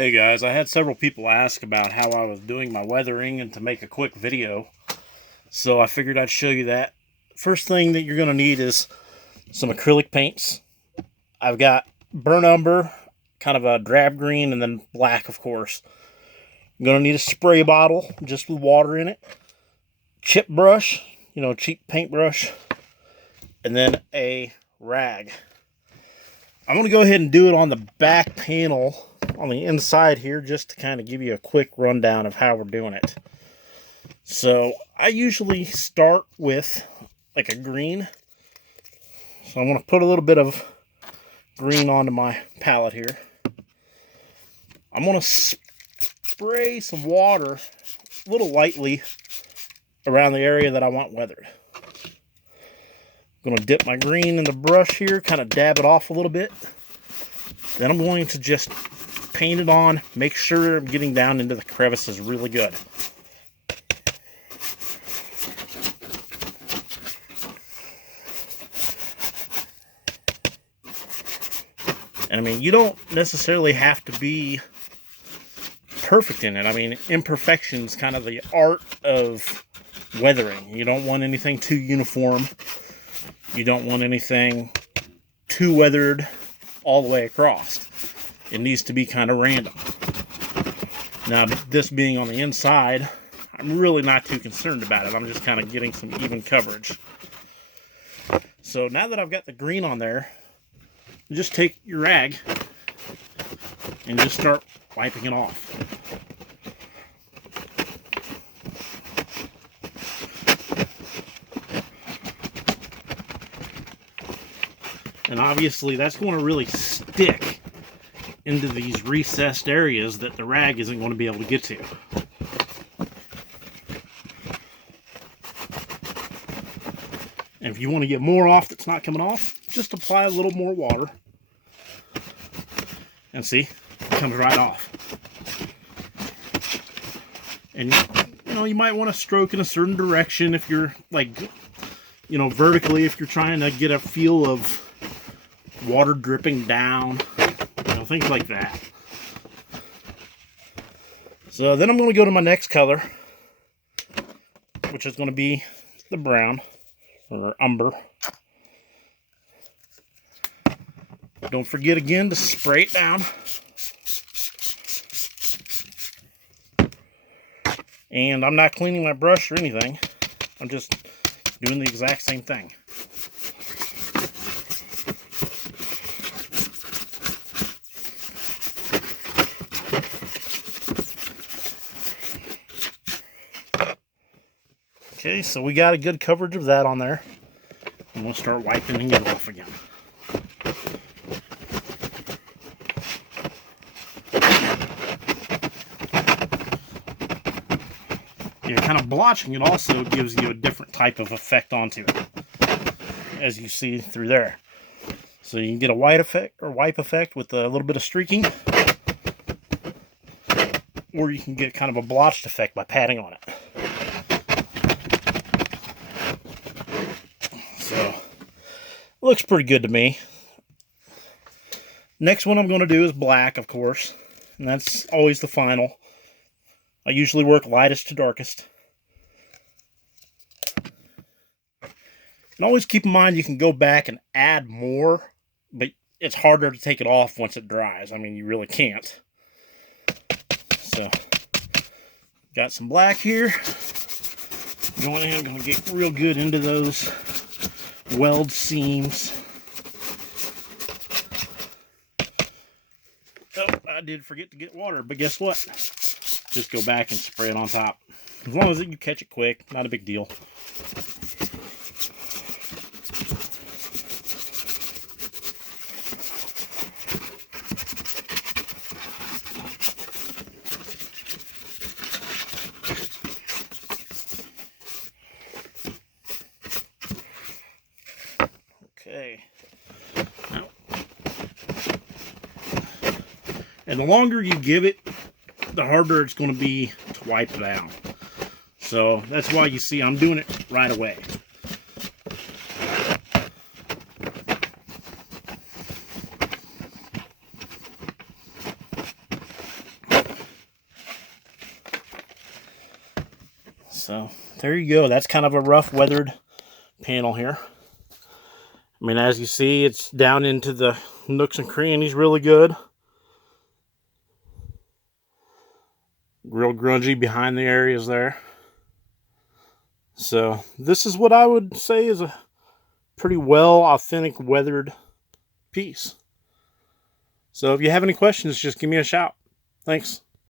Hey guys, I had several people ask about how I was doing my weathering and to make a quick video, so I figured I'd show you that. First thing that you're going to need is some acrylic paints. I've got burnt umber, kind of a drab green, and then black, of course. I'm going to need a spray bottle just with water in it, chip brush, cheap paintbrush, and then a rag. I'm going to go ahead and do it on the back panel on the inside here just to kind of give you a quick rundown of how we're doing it. So I usually start with like a green. So I'm going to put a little bit of green onto my palette here. I'm going to spray some water a little lightly around the area that I want weathered. I'm going to dip my green in the brush here, kind of dab it off a little bit. Then I'm going to just paint it on, make sure I'm getting down into the crevices really good. And I mean, you don't necessarily have to be perfect in it. I mean, imperfection is kind of the art of weathering. You don't want anything too uniform. You don't want anything too weathered all the way across. It needs to be kind of random. Now, this being on the inside, I'm really not too concerned about it. I'm just kind of getting some even coverage. So now that I've got the green on there, just take your rag and just start wiping it off. And obviously that's going to really stick into these recessed areas that the rag isn't going to be able to get to. And if you want to get more off that's not coming off, just apply a little more water. And see, it comes right off. And you might want to stroke in a certain direction if you're like, vertically, if you're trying to get a feel of water dripping down, things like that. So then I'm going to go to my next color, which is going to be the brown or umber. Don't forget again to spray it down. And I'm not cleaning my brush or anything. I'm just doing the exact same thing. Okay, so we got a good coverage of that on there. And we'll start wiping it off again. Kind of blotching it also gives you a different type of effect onto it, as you see through there. So you can get a white effect or wipe effect with a little bit of streaking, or you can get kind of a blotched effect by patting on it. So looks pretty good to me. Next one I'm going to do is black, of course, and that's always the final. I usually work lightest to darkest. And always keep in mind you can go back and add more, but it's harder to take it off once it dries. I mean, you really can't. So, got some black here. Going in, I'm going to get real good into those weld seams. Oh, I did forget to get water, but guess what? Just go back and spray it on top. As long as you catch it quick, not a big deal. Okay. Now, and the longer you give it, the harder it's going to be to wipe down. So that's why you see I'm doing it right away. So there you go. That's kind of a rough weathered panel here. I mean, as you see, it's down into the nooks and crannies really good. Real grungy behind the areas there. So this is what I would say is a pretty well authentic weathered piece. So if you have any questions, just give me a shout. Thanks.